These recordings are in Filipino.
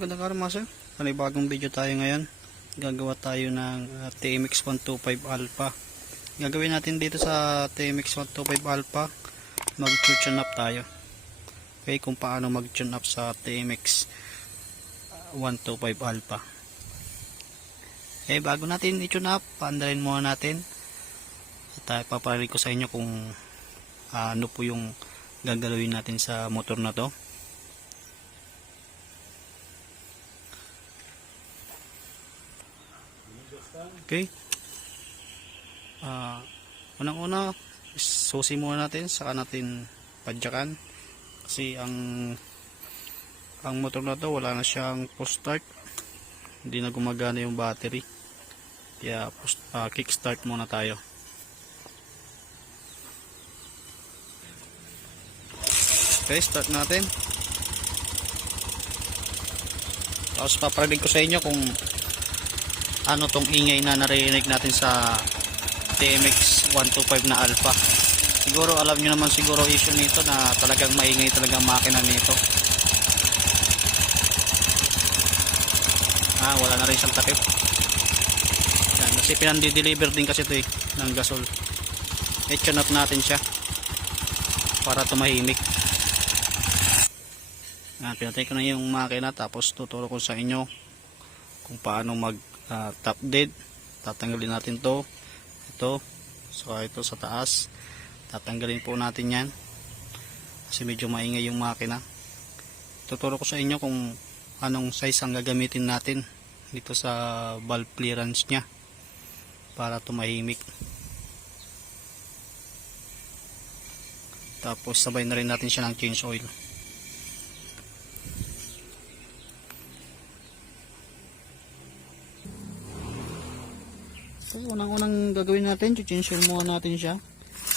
Gandang araw mga sir. Panibagong video tayo ngayon. Gagawa tayo ng TMX 125 Alpha. Gagawin natin dito sa TMX 125 Alpha, mag-tune up tayo. Okay, kung paano mag-tune up sa TMX 125 Alpha. Okay, bago natin i-tune up, paandarin muna natin. At paparinig ko sa inyo kung ano po yung gagalawin natin sa motor na to. Okay. Unang-una, susi muna natin, saka natin padyakan. Kasi ang motor na to wala na siyang post start. Hindi na gumagana yung battery. Kaya kick start muna tayo. Okay, start natin. Tapos paparinig ko sa inyo kung ano tong ingay na narinig natin sa TMX 125 na Alpha. Siguro alam nyo naman siguro issue nito na talagang maingay talaga ang makina nito. Wala na rin siyang takip. Yan, kasi pinandi-deliver din kasi ito ng gasol. I-tune up natin siya para tumahimik. Pinatay ko na yung makina, tapos tuturo ko sa inyo kung paano mag top dead. Tatanggalin natin ito, so ito sa taas, tatanggalin po natin yan kasi medyo maingay yung makina. Tuturo ko sa inyo kung anong size ang gagamitin natin dito sa valve clearance nya para tumahimik. Tapos sabay na rin natin siya ng change oil. So, unang gagawin natin, change oil muna natin siya.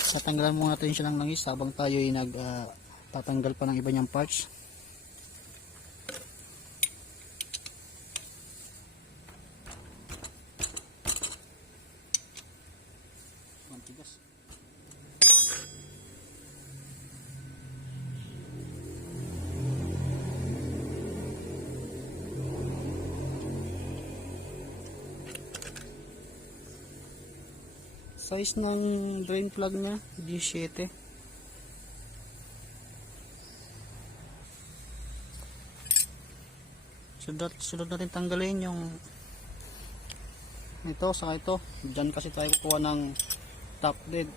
Tatanggalan muna natin siya ng langis habang tayo ay tatanggal pa ng iba niyang parts. Mantigas. Size ng drain plug niya 17. Sunod natin tanggalin yung ito saka ito. Diyan kasi tayo kukuha ng top dead.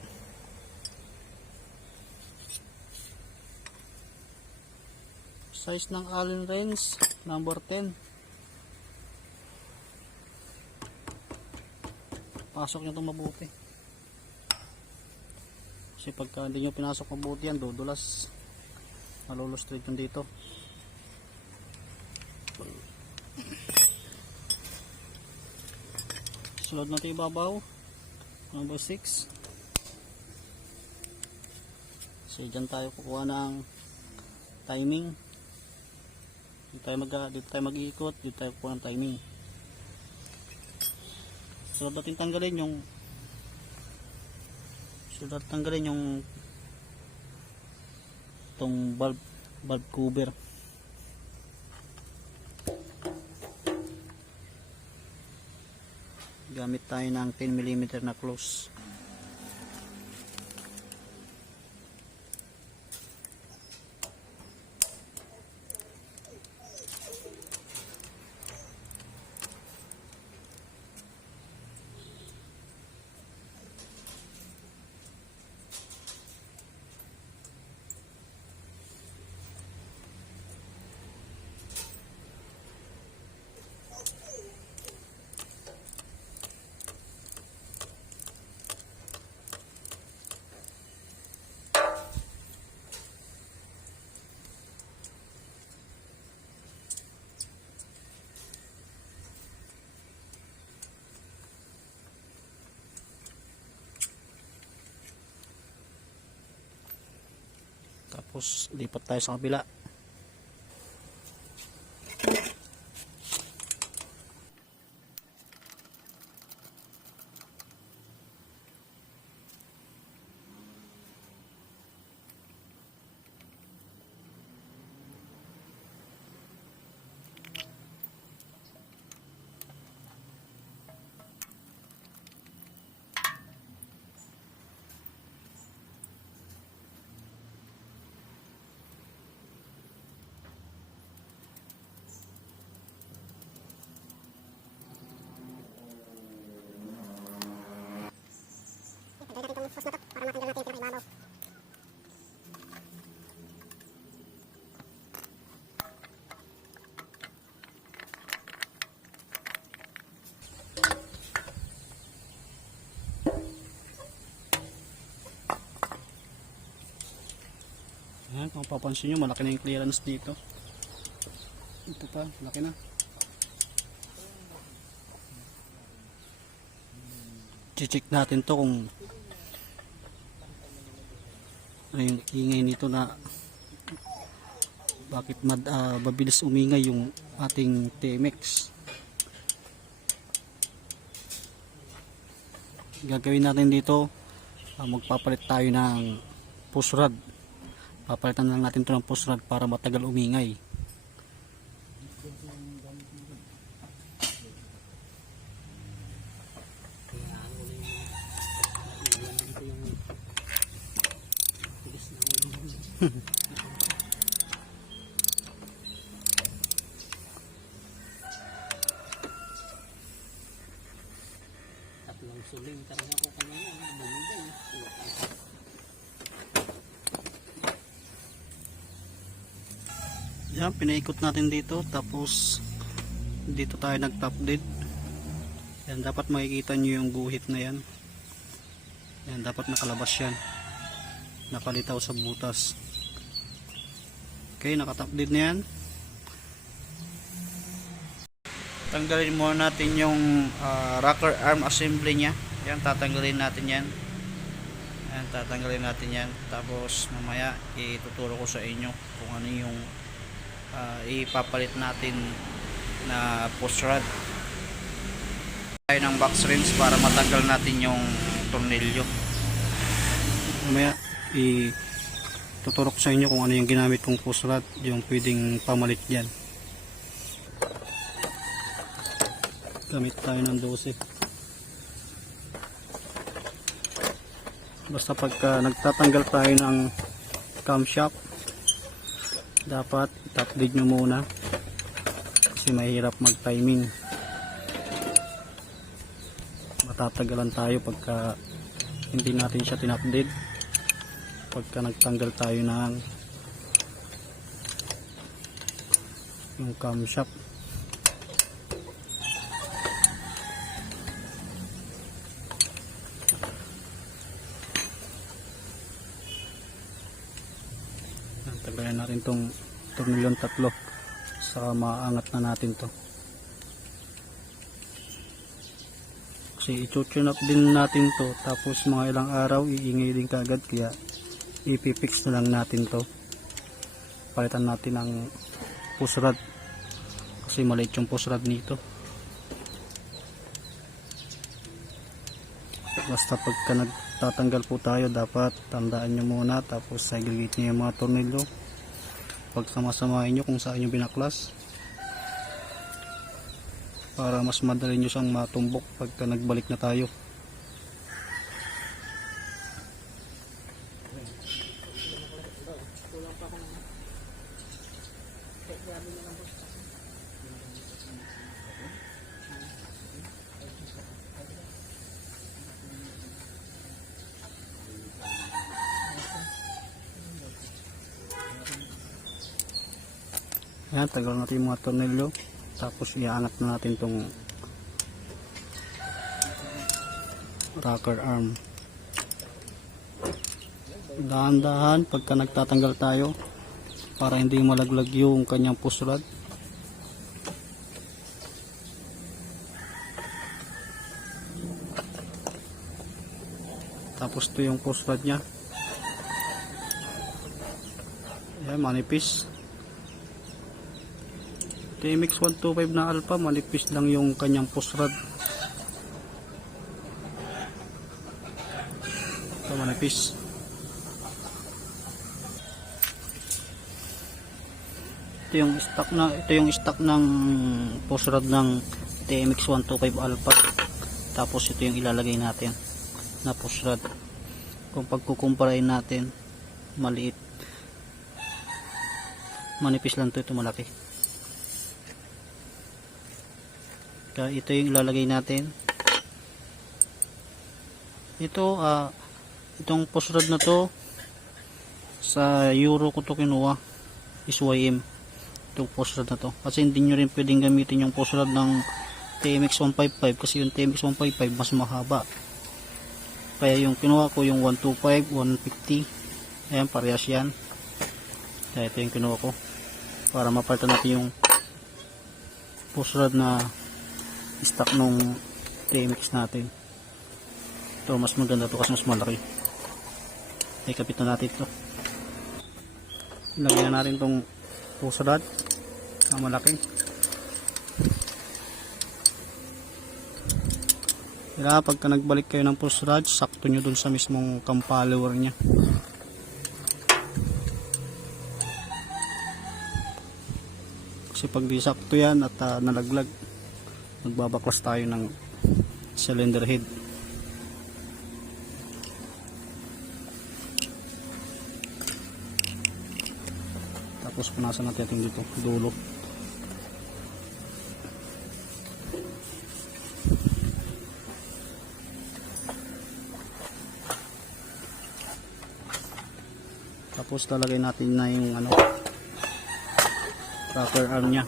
Size ng Allen wrench number 10. Pasok nyo itong mabuti. Kasi pagka hindi nyo pinasok mabuti yan, dudulas, malulustrate yun dito. Sunod natin ibabaw, number 6. So dyan tayo kukuha ng timing. Dito tayo mag-iikot, dito tayo kukuha ng timing. Sunod natin tanggalin yung itong valve cover. Gamit tayo ng 10mm na close. Tapos lipat tayo sa kabila. Mapapansin nyo, malaki na yung clearance dito. Ito pa, laki na. Check natin to kung ano yung ingay nito, na bakit mabilis umingay yung ating TMX. Gagawin natin dito, magpapalit tayo ng push rod. Papalitan lang natin ito ng push rod para matagal umingay. Tatlong suling talaga ko kanina, bumigay. Yan, pinaikot natin dito, tapos dito tayo nag top dead. Yan, dapat makikita nyo yung guhit na yan. Yan, dapat nakalabas yan, nakalitaw sa butas. Okay, naka-top dead na yan. Tanggalin muna natin yung rocker arm assembly nya. Yan, tatanggalin natin yan. Yan, tatanggalin natin yan. Tapos mamaya ituturo ko sa inyo kung ano yung ipapalit natin na push rod. Tayo ng box wrench para matanggal natin yung tornilyo. Mamaya ituturo ko sa inyo kung ano yung ginamit kong push rod, yung pwedeng pamalit dyan. Gamit tayo ng 12. Basta pagka nagtatanggal tayo ng camshaft, dapat top dead nyo muna kasi mahirap mag timing. Matatagalan tayo pagka hindi natin siya tinupdate, pagka nagtanggal tayo ng yung camshaft. Tagayan natin tong tornilyong tatlo, saka maangat na natin to kasi i-tune up din natin to, tapos mga ilang araw iingay din kagad, kaya ipipix na lang natin to. Palitan natin ng push rod kasi maliit yung push rod nito. Basta pagka nagtatanggal po tayo, dapat tandaan nyo muna, tapos segregate nyo yung mga tornilyo, pag samasamahin nyo kung saan nyo binaklas para mas madali nyo siyang matumbok pagka nagbalik na tayo. Yan, tagal natin yung mga tornilyo, tapos iaangat na natin tong rocker arm. Dahan-dahan pagka nagtatanggal tayo para hindi malaglag yung kanyang push rod. Tapos to yung push rod nya. Yan, manipis. TMX 125 na alpha, manipis lang yung kanyang push rod. Ito, manipis. Ito yung stock ng push rod ng TMX 125 alpha. Tapos ito yung ilalagay natin na push rod. Kung pagkukumparain natin, maliit, manipis lang ito malaki. Kaya ito yung ilalagay natin. Ito itong push rod na to sa Euro ko to kinuha, SYM. Itong push rod na to kasi hindi nyo rin pwedeng gamitin yung push rod ng TMX 155 kasi yung TMX 155 mas mahaba. Kaya yung kinuha ko yung 125, 150. Ayan, parehas yan. Kaya ito yung kinuha ko para mapalitan natin yung push rod na stock nung TMX natin. Ito mas maganda to kasi mas malaki. Ikapit na natin ito. Lagyan na natin tong push rod na malaki. Kaya pagka nagbalik kayo ng push rod, sakto nyo dun sa mismong cam follower nya. Kasi pag di sakto yan at nalaglag, magbabaklas tayo ng cylinder head. Tapos punasan natin dito dulo. Tapos lalagay natin na yung rocker arm nya.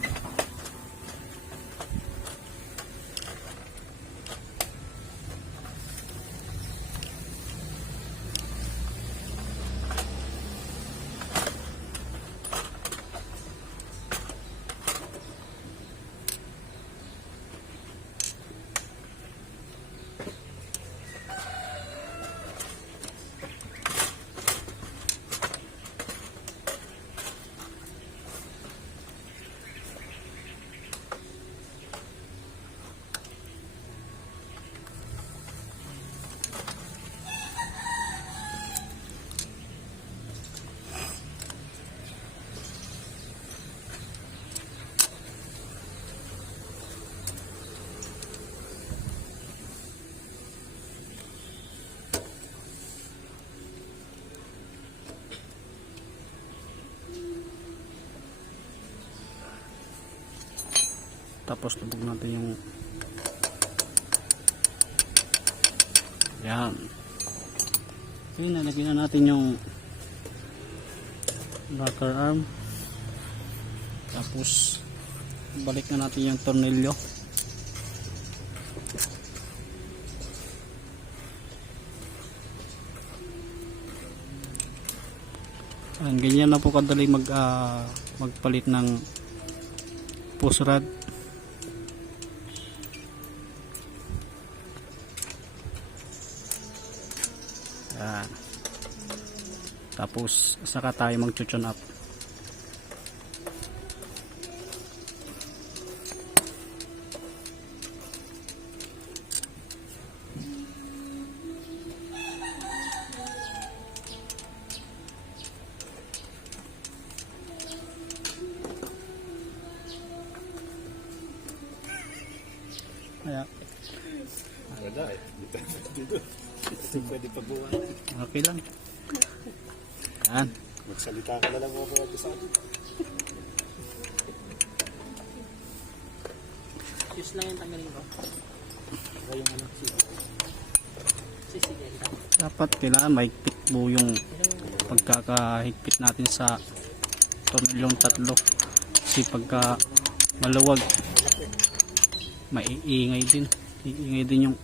Tapos lubog natin yung yan. Okay, nalagyan na natin yung rocker arm. Tapos balik na natin yung tornilyo. Ganyan na po kadali magpalit ng push rod. Yan. Tapos saka tayo mag-tune up. Kaya Wala eh. Dito. Pwede pagbuwan. okay lang. Yan. Magsalita ka na lang mga sa akin. Fuse lang yung tanggalin ko. O yung sisigil ka. Dapat kailangan mahigpit mo yung pagkakahigpit natin sa tornilyong tatlo. Kasi pagka maluwag, maiingay din. Iingay din yung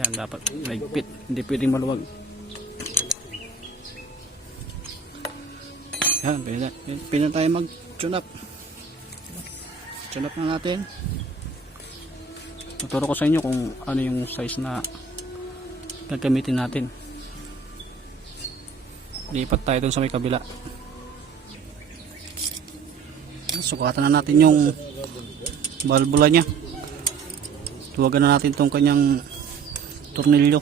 yan, dapat mahigpit, hindi pwedeng maluwag. Yan, pwede tayo mag tune up. Tune up na natin. Tuturo ko sa inyo kung ano yung size na gagamitin natin. Lipat tayo dun sa may kabila. Sukatan na natin yung balbula nya. Tuwagan na natin tong kanyang tornilyo.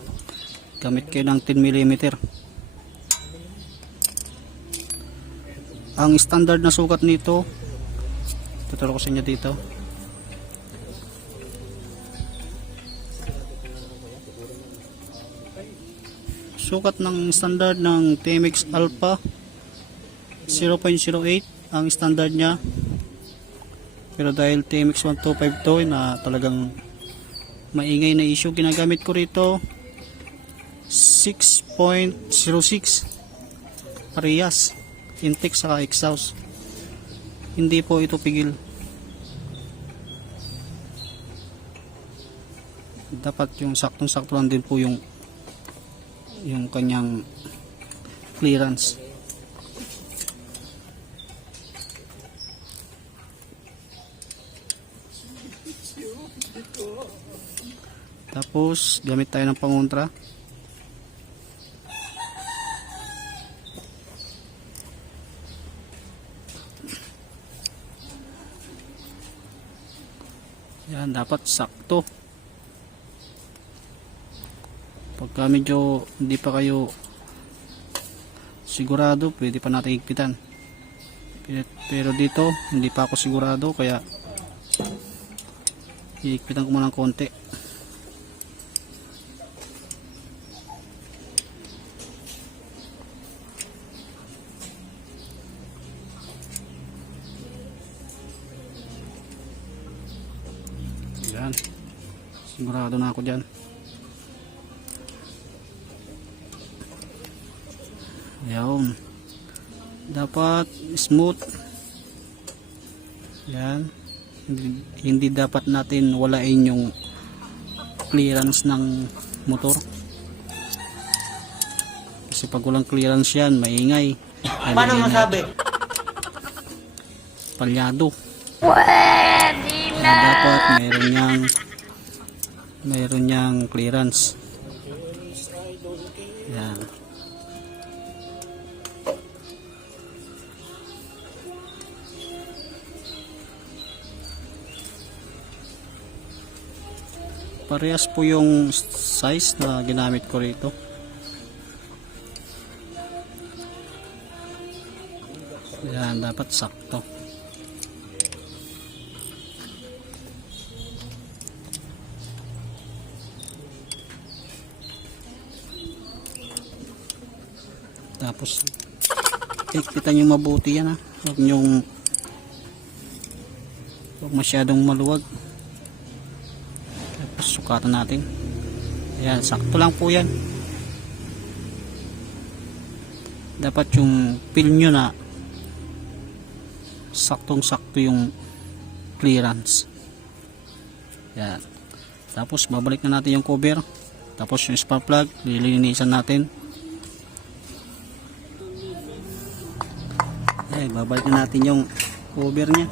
Gamit kayo ng 10 mm. Ang standard na sukat nito, tuturo ko sa inyo dito. Sukat ng standard ng TMX Alpha 0.08 ang standard nya. Pero dahil TMX 1252 na talagang maingay na issue, ginagamit ko rito 6.06 parehas intake saka exhaust. Hindi po ito pigil. dapat yung saktong-sakto lang din po yung kanyang clearance. Tapos gamit tayo ng pangontra. Yan, dapat sakto. Pagka medyo hindi pa kayo sigurado, pwede pa natin higpitan. Pero dito hindi pa ako sigurado, kaya higpitan ko muna ng konti. Yan, sigurado na ako dyan. Yan, dapat smooth. Yan, hindi dapat natin walain yung clearance ng motor, kasi pag walang clearance yan, maingay. Paano masabi? Palyado. Dapat mayroon niyang clearance. Yan. Parehas po yung size na ginamit ko rito. Yan, dapat sakto. Tapos higpitan yung mabuti yan, ha. Huwag masyadong maluwag. Tapos sukatan natin. Ayan, sakto lang po yan. Dapat yung feel nyo na saktong sakto yung clearance. Ayan. Tapos babalik na natin yung cover. Tapos yung spark plug, lilinisan natin. Ayan, babalik na natin yung cover nya.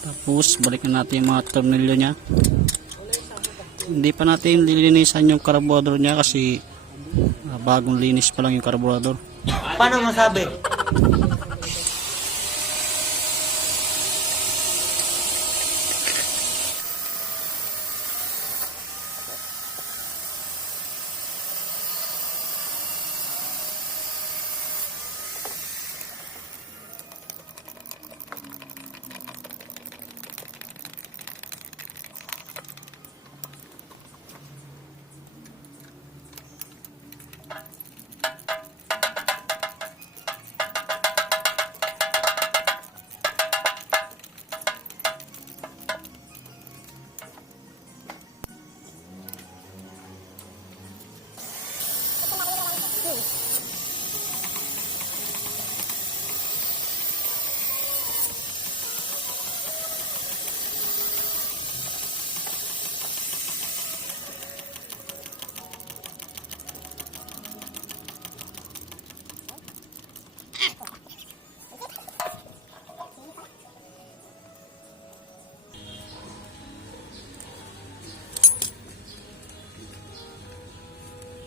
Tapos balikan natin yung mga tornilyo nya. Hindi pa natin lilinisan yung carburetor nya kasi bagong linis pa lang yung carburetor. Paano masabi?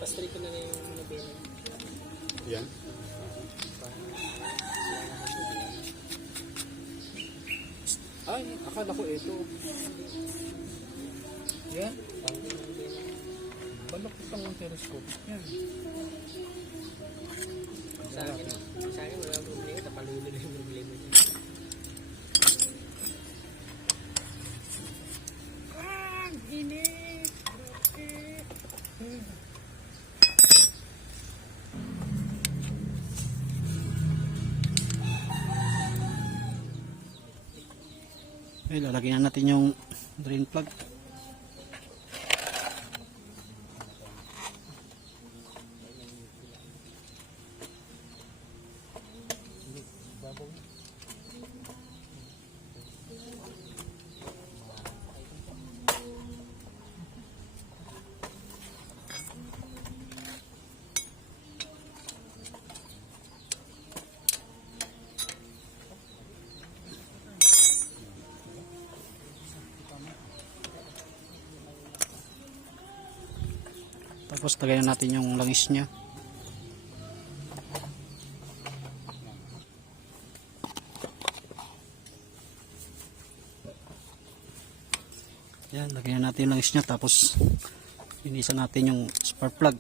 Pastry ko na lang yung nabili. Yan. Ay, akala ko ito. Yan. Balak itong telescope. Yan. Sa akin wala problema. Tapalulo na yung problema niya. Okay, lalagyan na natin yung drain plug. Tapos lagyan natin yung langis niya. Yan, lagyan natin yung langis niya, tapos linisan natin yung spark plug.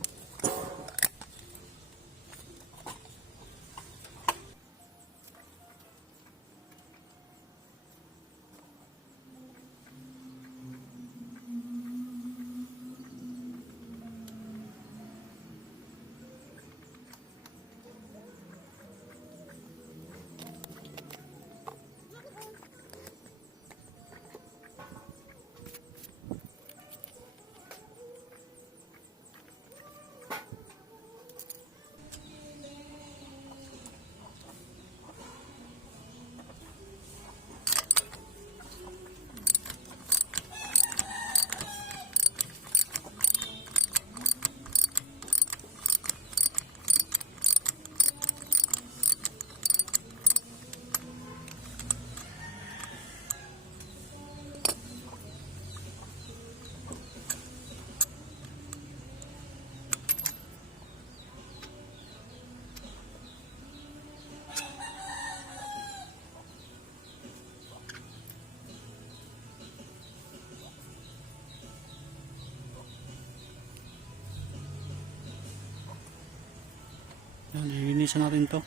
Yan, linisan natin to.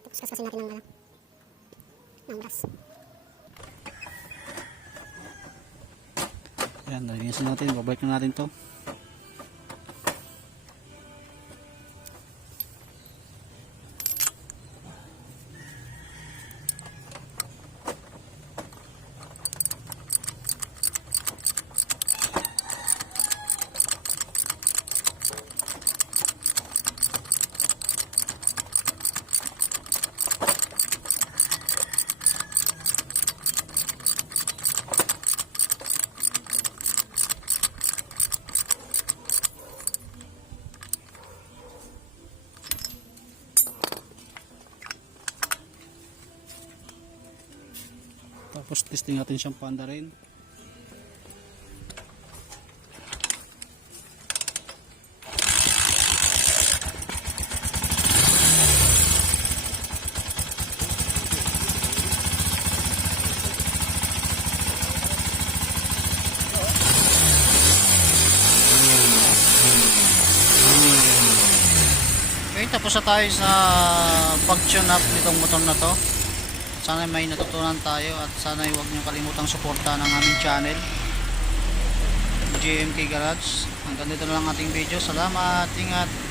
Tapos kasasin natin ng gas. Yan, linisan natin, babalik na natin to. Tapos testing natin siyang panda rin. Okay, tapos na tayo sa pag-tune up nitong motor na to. Sana may natutunan tayo at sana huwag niyo kalimutang suportahan ang aming channel, GMK Garage. Hanggang dito na lang ating video. Salamat, ingat.